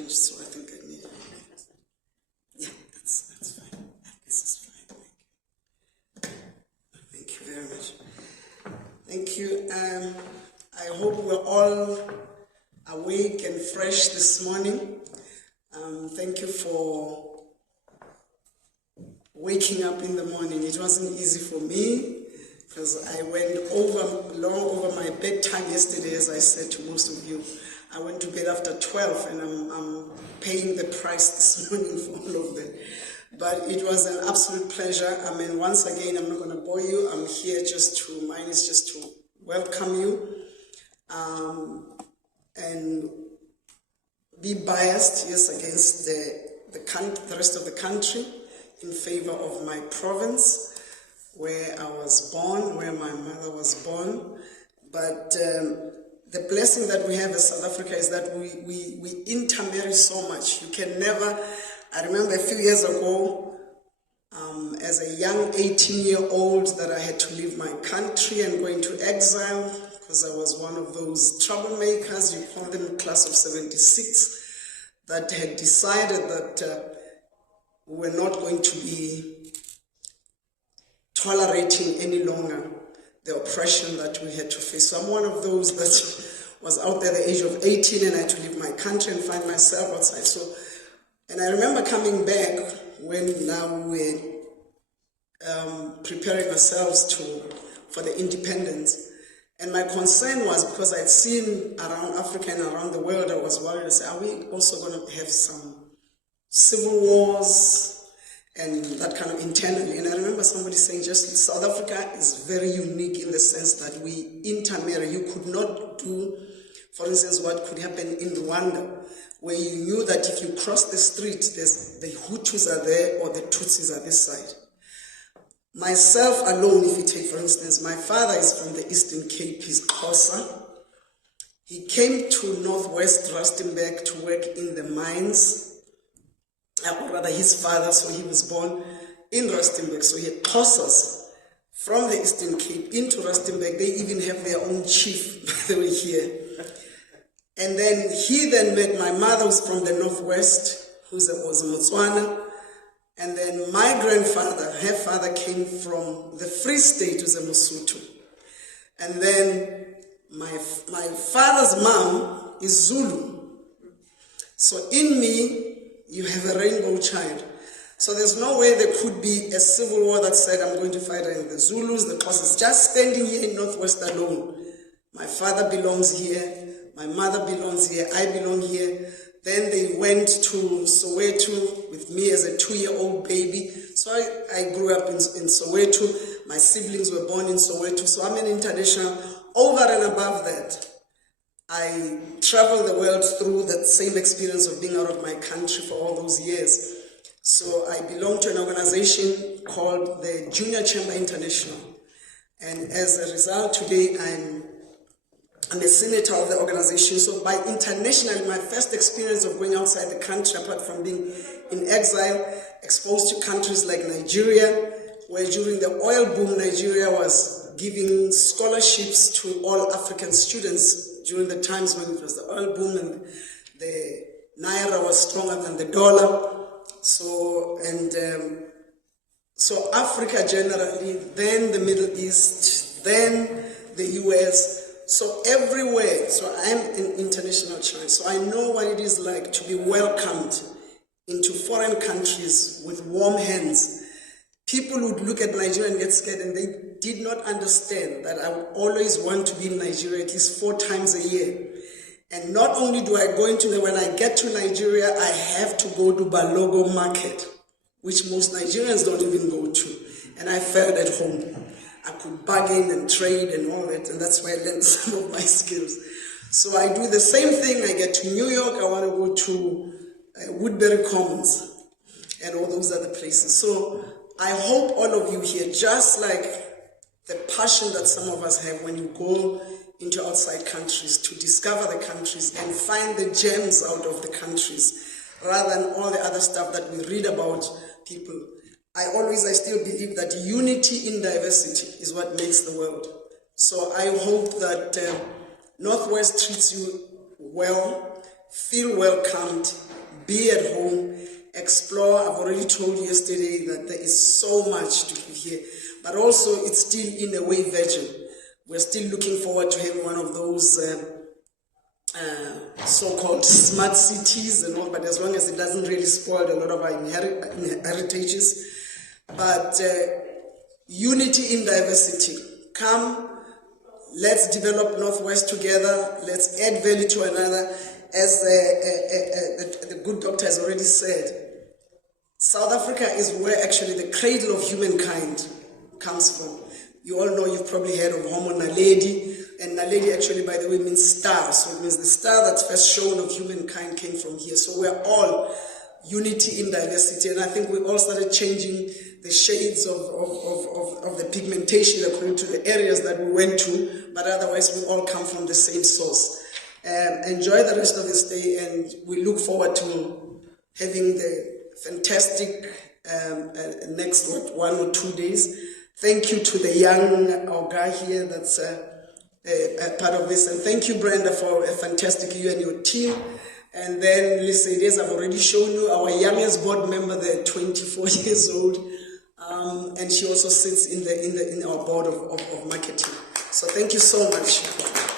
changed, so I think I need it. Yeah, that's fine. This is fine. Thank you very much. Thank you. I hope we're all awake and fresh this morning. Thank you for waking up in the morning. It wasn't easy for me because I went long over my bedtime yesterday, as I said to most of you. I went to bed after 12 and I'm paying the price this morning for all of that. But it was an absolute pleasure. I mean, once again, I'm not going to bore you. I'm here mine is just to welcome you and be biased, yes, against the rest of the country in favor of my province, where I was born, where my mother was born. But the blessing that we have as South Africa is that we intermarry so much. You can never. I remember a few years ago, as a young 18-year-old, that I had to leave my country and go into exile because I was one of those troublemakers, you call them class of 76, that had decided that we were not going to be tolerating any longer the oppression that we had to face. So I'm one of those that was out there at the age of 18 and I had to leave my country and find myself outside. And I remember coming back when now we're preparing ourselves for the independence. And my concern was, because I'd seen around Africa and around the world, I was worried. I said, are we also going to have some civil wars and that kind of internally? And I remember somebody saying, just South Africa is very unique in the sense that we intermarry. You could not do, for instance, what could happen in Rwanda, where you knew that if you cross the street, the Hutus are there or the Tutsis are this side. Myself alone, if you take, for instance, my father is from the Eastern Cape, he's Xhosa. He came to Northwest Rustenburg to work in the mines, or rather his father, so he was born in Rustenburg, so he had Xhosas from the Eastern Cape into Rustenburg. They even have their own chief, by the way, here. And then he met my mother, who's from the Northwest, was a Motswana. And then my grandfather, her father, came from the Free State, who's a Mosotho. And then my father's mom is Zulu. So in me, you have a rainbow child. So there's no way there could be a civil war that said, I'm going to fight the Zulus, the Xhosas. Just standing here in Northwest alone. My father belongs here. My mother belongs here, I belong here. Then they went to Soweto with me as a 2-year-old baby. So I grew up in Soweto. My siblings were born in Soweto. So I'm an international. Over and above that, I traveled the world through that same experience of being out of my country for all those years. So I belong to an organization called the Junior Chamber International. And as a result, today I'm a senator of the organization. So by international, my first experience of going outside the country, apart from being in exile, exposed to countries like Nigeria, where during the oil boom, Nigeria was giving scholarships to all African students during the times when it was the oil boom and the Naira was stronger than the dollar. So Africa generally, then the Middle East, then the US, so everywhere. So I'm an international child. So I know what it is like to be welcomed into foreign countries with warm hands. People would look at Nigeria and get scared, and they did not understand that I would always want to be in Nigeria at least 4 times a year. And not only do I go into, when I get to Nigeria, I have to go to Balogo Market, which most Nigerians don't even go to. And I felt at home. I could bargain and trade and all that, and that's where I learned some of my skills. So I do the same thing. I get to New York, I want to go to Woodbury Commons and all those other places. So I hope all of you here, just like the passion that some of us have when you go into outside countries to discover the countries and find the gems out of the countries, rather than all the other stuff that we read about people. I still believe that unity in diversity is what makes the world. So I hope that Northwest treats you well, feel welcomed, be at home, explore. I've already told you yesterday that there is so much to do here, but also it's still in a way virgin. We're still looking forward to having one of those so-called smart cities and all, but as long as it doesn't really spoil a lot of our heritages. But unity in diversity. Come, let's develop Northwest together. Let's add value to another. As the good doctor has already said, South Africa is where actually the cradle of humankind comes from. You all know, you've probably heard of Homo naledi, and naledi actually, by the way, means star. So it means the star that's first shown of humankind came from here. So we're all unity in diversity, and I think we all started changing the shades of the pigmentation according to the areas that we went to, but otherwise we all come from the same source. Enjoy the rest of this day, and we look forward to having the fantastic next 1 or 2 days. Thank you to the young Oga here that's a part of this, and thank you, Brenda, for a fantastic, you and your team. And then Lisades, I've already shown you our youngest board member, the 24 years old, and she also sits in our board of marketing. So thank you so much.